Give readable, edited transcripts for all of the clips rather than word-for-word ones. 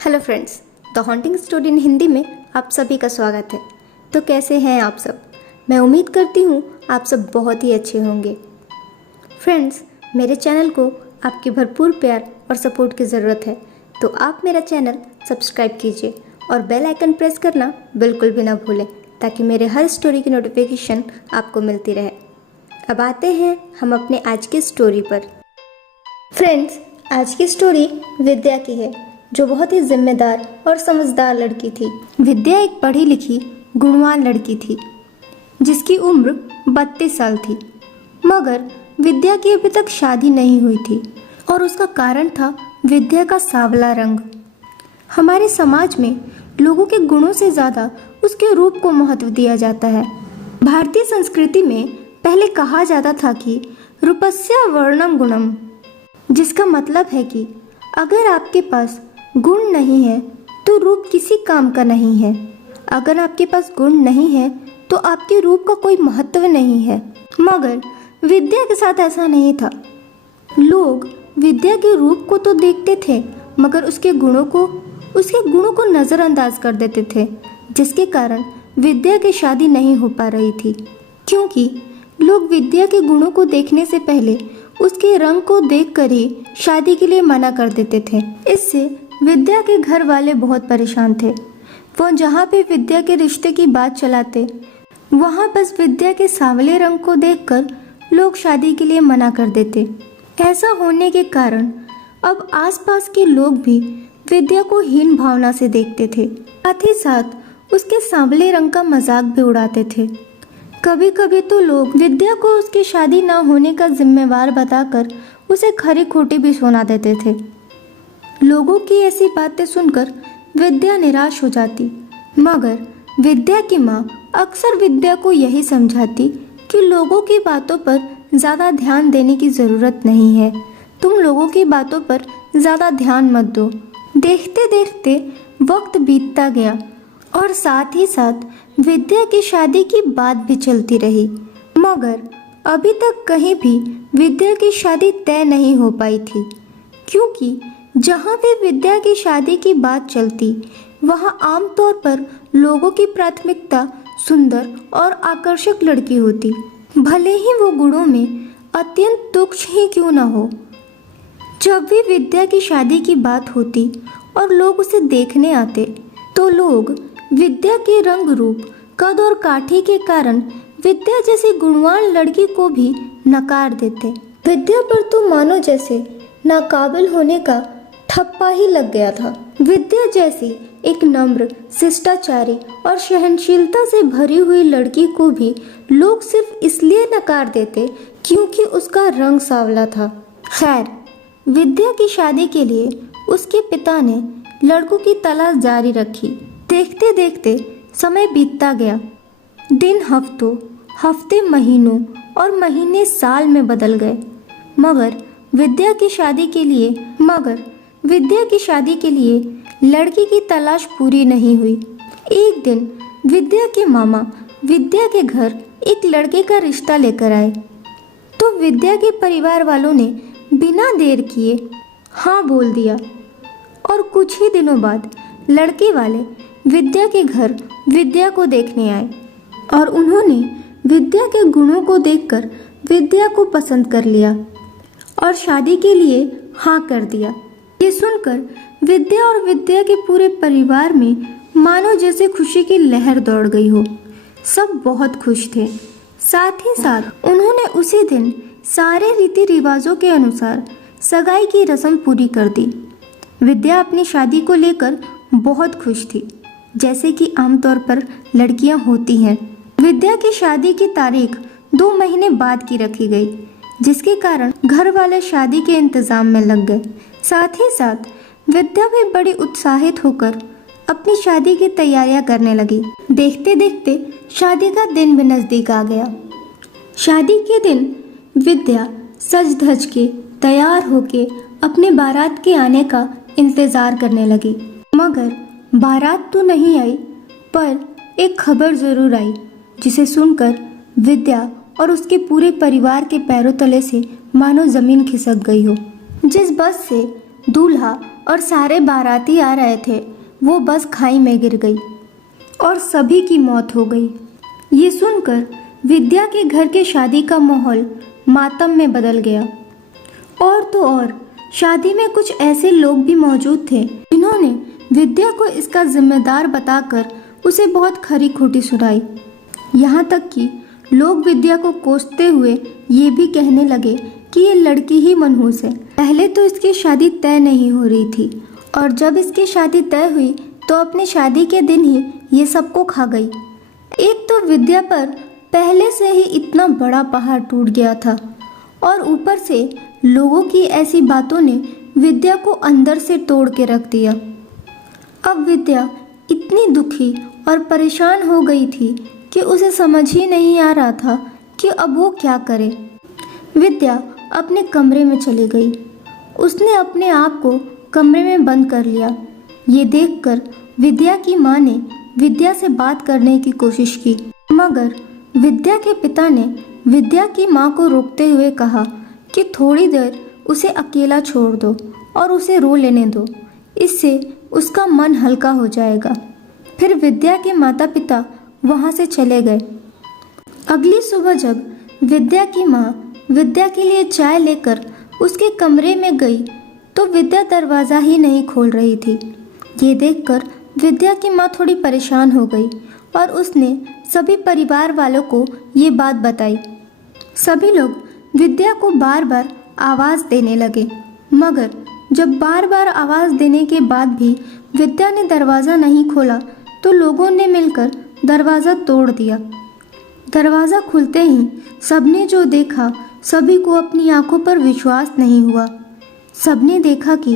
Hello friends, the haunting story in Hindi में आप सभी का स्वागत है। तो कैसे हैं आप सब? मैं उम्मीद करती हूँ आप सब बहुत ही अच्छे होंगे। फ्रेंड्स, मेरे चैनल को आपके भरपूर प्यार और सपोर्ट की ज़रूरत है, तो आप मेरा चैनल सब्सक्राइब कीजिए और बेल आइकन प्रेस करना बिल्कुल भी ना भूलें, ताकि मेरे हर स्टोरी की नोटिफिकेशन आपको मिलती रहे। अब आते हैं हम अपने आज की स्टोरी पर। फ्रेंड्स, आज की स्टोरी विद्या की है, जो बहुत ही जिम्मेदार और समझदार लड़की थी। विद्या एक पढ़ी लिखी गुणवान लड़की थी, जिसकी उम्र 32 साल थी। मगर विद्या की अभी तक शादी नहीं हुई थी और उसका कारण था विद्या का सांवला रंग। हमारे समाज में लोगों के गुणों से ज़्यादा उसके रूप को महत्व दिया जाता है। भारतीय संस्कृति में पहले कहा जाता था कि रूपस्य वर्णम गुणम, जिसका मतलब है कि अगर आपके पास गुण नहीं है तो रूप किसी काम का नहीं है। अगर आपके पास गुण नहीं है तो आपके रूप का कोई महत्व नहीं है। मगर विद्या के साथ ऐसा नहीं था। लोग विद्या के रूप को तो देखते थे, मगर उसके गुणों को नज़रअंदाज कर देते थे, जिसके कारण विद्या की शादी नहीं हो पा रही थी। क्योंकि लोग विद्या के गुणों को देखने से पहले उसके रंग को देखकर ही शादी के लिए मना कर देते थे। इससे विद्या के घर वाले बहुत परेशान थे। वो जहाँ पे विद्या के रिश्ते की बात चलाते, वहाँ बस विद्या के सांवले रंग को देखकर लोग शादी के लिए मना कर देते। ऐसा होने के कारण अब आसपास के लोग भी विद्या को हीन भावना से देखते थे। साथ ही साथ उसके सांवले रंग का मजाक भी उड़ाते थे। कभी कभी तो लोग विद्या को उसकी शादी न होने का जिम्मेवार बताकर उसे खरी खोटी भी सुना देते थे। लोगों की ऐसी बातें सुनकर विद्या निराश हो जाती, मगर विद्या की माँ अक्सर विद्या को यही समझाती कि लोगों की बातों पर ज़्यादा ध्यान देने की ज़रूरत नहीं है। तुम लोगों की बातों पर ज़्यादा ध्यान मत दो। देखते देखते वक्त बीतता गया और साथ ही साथ विद्या की शादी की बात भी चलती रही, मगर अभी तक कहीं भी विद्या की शादी तय नहीं हो पाई थी। क्योंकि जहाँ भी विद्या की शादी की बात चलती, वहाँ आमतौर पर लोगों की प्राथमिकता सुंदर और आकर्षक लड़की होती, भले ही वो गुणों में अत्यंत तुच्छ ही क्यों न हो। जब भी विद्या की शादी की बात होती और लोग उसे देखने आते, तो लोग विद्या के रंग रूप, कद और काठी के कारण विद्या जैसी गुणवान लड़की को भी नकार देते। विद्या पर तो मानो जैसे नाकाबिल होने का ठप्पा ही लग गया था। विद्या जैसी एक नम्र, शिष्टाचारी और सहनशीलता से भरी हुई लड़की को भी लोग सिर्फ इसलिए नकार देते क्योंकि उसका रंग सांवला था। खैर, विद्या की शादी के लिए उसके पिता ने लड़कों की तलाश जारी रखी। देखते देखते समय बीतता गया। दिन हफ्तों, हफ्ते महीनों और महीने साल में बदल गए, मगर विद्या की शादी के लिए लड़की की तलाश पूरी नहीं हुई। एक दिन विद्या के मामा विद्या के घर एक लड़के का रिश्ता लेकर आए, तो विद्या के परिवार वालों ने बिना देर किए हाँ बोल दिया और कुछ ही दिनों बाद लड़के वाले विद्या के घर विद्या को देखने आए और उन्होंने विद्या के गुणों को देखकर विद्या को पसंद कर लिया और शादी के लिए हाँ कर दिया। ये सुनकर विद्या और विद्या के पूरे परिवार में मानो जैसे खुशी की लहर दौड़ गई हो। सब बहुत खुश थे। साथ ही साथ उन्होंने उसी दिन सारे रीति रिवाजों के अनुसार सगाई की रस्म पूरी कर दी। विद्या अपनी शादी को लेकर बहुत खुश थी, जैसे कि आमतौर पर लड़कियां होती हैं। विद्या की शादी की तारीख 2 महीने बाद की रखी गई, जिसके कारण घर वाले शादी के इंतजाम में लग गए। साथ ही साथ विद्या भी बड़ी उत्साहित होकर अपनी शादी की तैयारियां करने लगी। देखते देखते शादी का दिन भी नजदीक आ गया। शादी के दिन विद्या सज धज के तैयार होके अपने बारात के आने का इंतजार करने लगी, मगर बारात तो नहीं आई, पर एक खबर जरूर आई, जिसे सुनकर विद्या और उसके पूरे परिवार के पैरों तले से मानो जमीन खिसक गई हो। जिस बस से दूल्हा और सारे बाराती आ रहे थे वो बस खाई में गिर गई और सभी की मौत हो गई। ये सुनकर विद्या के घर के शादी का माहौल मातम में बदल गया। और तो और शादी में कुछ ऐसे लोग भी मौजूद थे जिन्होंने विद्या को इसका जिम्मेदार बताकर उसे बहुत खरी खोटी सुनाई। यहाँ तक कि लोग विद्या को कोसते हुए ये भी कहने लगे कि ये लड़की ही मनहूस है। पहले तो इसकी शादी तय नहीं हो रही थी और जब इसकी शादी तय हुई तो अपनी शादी के दिन ही ये सबको खा गई। एक तो विद्या पर पहले से ही इतना बड़ा पहाड़ टूट गया था और ऊपर से लोगों की ऐसी बातों ने विद्या को अंदर से तोड़ के रख दिया। अब विद्या इतनी दुखी और परेशान हो गई थी कि उसे समझ ही नहीं आ रहा था कि अब वो क्या करे। विद्या अपने कमरे में चली गई। उसने अपने आप को कमरे में बंद कर लिया। ये देखकर विद्या की माँ ने विद्या से बात करने की कोशिश की, मगर विद्या के पिता ने विद्या की माँ को रोकते हुए कहा कि थोड़ी देर उसे अकेला छोड़ दो और उसे रो लेने दो, इससे उसका मन हल्का हो जाएगा। फिर विद्या के माता पिता वहाँ से चले गए। अगली सुबह जब विद्या की माँ विद्या के लिए चाय लेकर उसके कमरे में गई तो विद्या दरवाज़ा ही नहीं खोल रही थी। ये देखकर विद्या की माँ थोड़ी परेशान हो गई और उसने सभी परिवार वालों को ये बात बताई। सभी लोग विद्या को बार बार आवाज़ देने लगे, मगर जब बार बार आवाज़ देने के बाद भी विद्या ने दरवाज़ा नहीं खोला तो लोगों ने मिलकर दरवाज़ा तोड़ दिया। दरवाज़ा खुलते ही सबने जो देखा, सभी को अपनी आंखों पर विश्वास नहीं हुआ। सबने देखा कि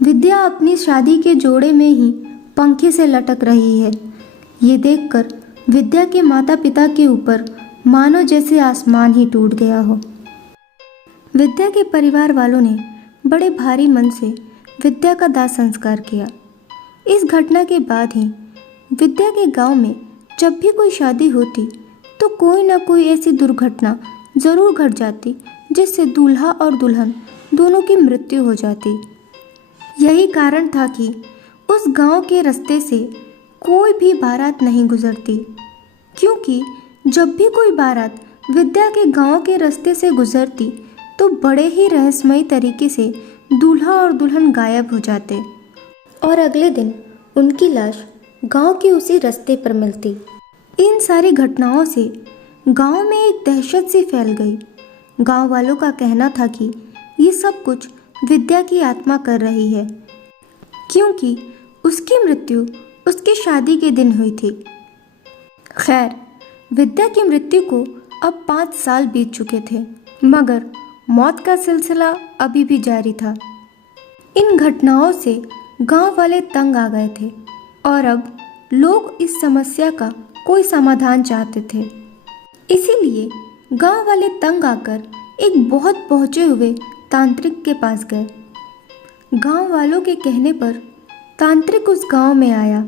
विद्या अपनी शादी के जोड़े में ही पंखे से लटक रही है। ये देखकर विद्या के माता पिता के ऊपर मानो जैसे आसमान ही टूट गया हो। विद्या के परिवार वालों ने बड़े भारी मन से विद्या का दाह संस्कार किया। इस घटना के बाद ही विद्या के गांव में जब भी कोई शादी होती तो कोई ना कोई ऐसी दुर्घटना ज़रूर घट जाती जिससे दूल्हा और दुल्हन दोनों की मृत्यु हो जाती। यही कारण था कि उस गांव के रास्ते से कोई भी बारात नहीं गुजरती, क्योंकि जब भी कोई बारात विद्या के गांव के रास्ते से गुजरती तो बड़े ही रहस्यमयी तरीके से दूल्हा और दुल्हन गायब हो जाते और अगले दिन उनकी लाश गांव के उसी रास्ते पर मिलती। इन सारी घटनाओं से गांव में एक दहशत सी फैल गई। गांव वालों का कहना था कि ये सब कुछ विद्या की आत्मा कर रही है, क्योंकि उसकी मृत्यु उसकी शादी के दिन हुई थी। खैर, विद्या की मृत्यु को अब 5 साल बीत चुके थे, मगर मौत का सिलसिला अभी भी जारी था। इन घटनाओं से गांव वाले तंग आ गए थे और अब लोग इस समस्या का कोई समाधान चाहते थे। इसीलिए गांव वाले तंग आकर एक बहुत पहुँचे हुए तांत्रिक के पास गए। गांव वालों के कहने पर तांत्रिक उस गांव में आया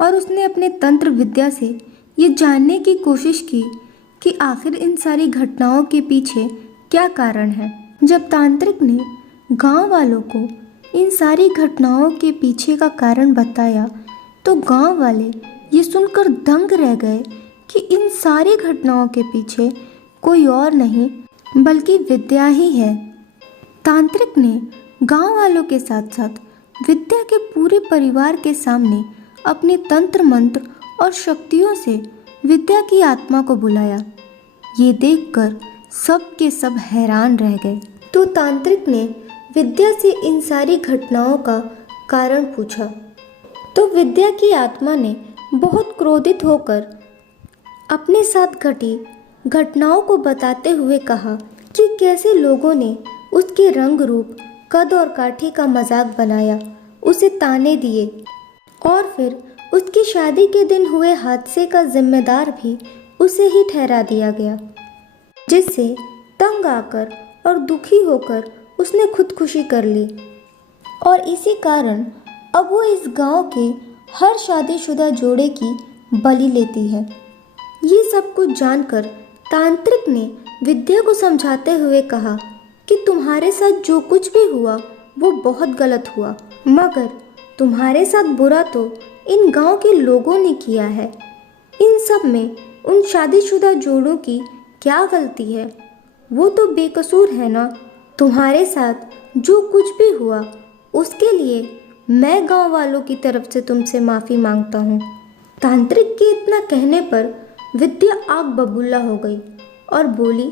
और उसने अपने तंत्र विद्या से ये जानने की कोशिश की कि आखिर इन सारी घटनाओं के पीछे क्या कारण है। जब तांत्रिक ने गांव वालों को इन सारी घटनाओं के पीछे का कारण बताया तो गांव वाले ये सुनकर दंग रह गए कि इन सारी घटनाओं के पीछे कोई और नहीं बल्कि विद्या ही है। तांत्रिक ने गांव वालों के साथ साथ विद्या के पूरे परिवार के सामने अपने तंत्र मंत्र और शक्तियों से विद्या की आत्मा को बुलाया। ये देखकर सब के सब हैरान रह गए। तो तांत्रिक ने विद्या से इन सारी घटनाओं का कारण पूछा तो विद्या की आत्मा ने बहुत क्रोधित होकर अपने साथ घटी घटनाओं को बताते हुए कहा कि कैसे लोगों ने उसके रंग रूप, कद और काठी का मजाक बनाया, उसे ताने दिए और फिर उसकी शादी के दिन हुए हादसे का जिम्मेदार भी उसे ही ठहरा दिया गया, जिससे तंग आकर और दुखी होकर उसने खुदकुशी कर ली और इसी कारण अब वो इस गांव के हर शादीशुदा जोड़े की बलि लेती है। ये सब कुछ जानकर तांत्रिक ने विद्या को समझाते हुए कहा कि तुम्हारे साथ जो कुछ भी हुआ वो बहुत गलत हुआ, मगर तुम्हारे साथ बुरा तो इन गांव के लोगों ने किया है। इन सब में उन शादीशुदा जोड़ों की क्या गलती है? वो तो बेकसूर है ना। तुम्हारे साथ जो कुछ भी हुआ उसके लिए मैं गांव वालों की तरफ से तुमसे माफ़ी मांगता हूँ। तांत्रिक के इतना कहने पर विद्या आग बबूला हो गई और बोली,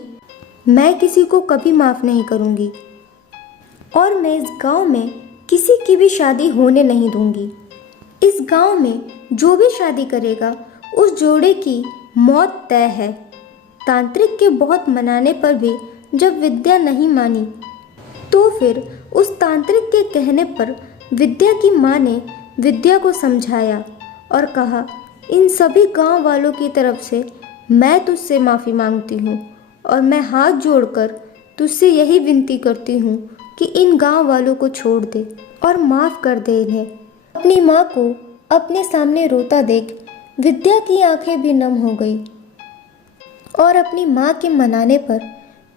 मैं किसी को कभी माफ़ नहीं करूँगी और मैं इस गांव में किसी की भी शादी होने नहीं दूंगी। इस गांव में जो भी शादी करेगा उस जोड़े की मौत तय है। तांत्रिक के बहुत मनाने पर भी जब विद्या नहीं मानी तो फिर उस तांत्रिक के कहने पर विद्या की माँ ने विद्या को समझाया और कहा, इन सभी गांव वालों की तरफ से मैं तुझसे माफ़ी मांगती हूँ और मैं हाथ जोड़कर तुझसे यही विनती करती हूँ कि इन गांव वालों को छोड़ दे और माफ़ कर दे इन्हें। अपनी माँ को अपने सामने रोता देख विद्या की आंखें भी नम हो गई और अपनी माँ के मनाने पर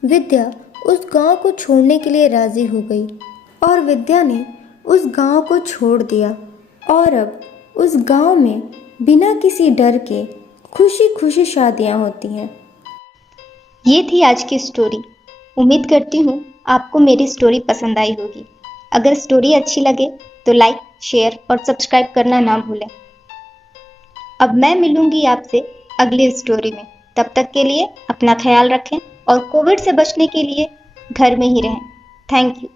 विद्या उस गांव को छोड़ने के लिए राज़ी हो गई और विद्या ने उस गांव को छोड़ दिया और अब उस गांव में बिना किसी डर के खुशी खुशी शादियां होती हैं। ये थी आज की स्टोरी। उम्मीद करती हूँ आपको मेरी स्टोरी पसंद आई होगी। अगर स्टोरी अच्छी लगे तो लाइक, शेयर और सब्सक्राइब करना ना भूलें। अब मैं मिलूंगी आपसे अगली स्टोरी में। तब तक के लिए अपना ख्याल रखें और कोविड से बचने के लिए घर में ही रहें। Thank you.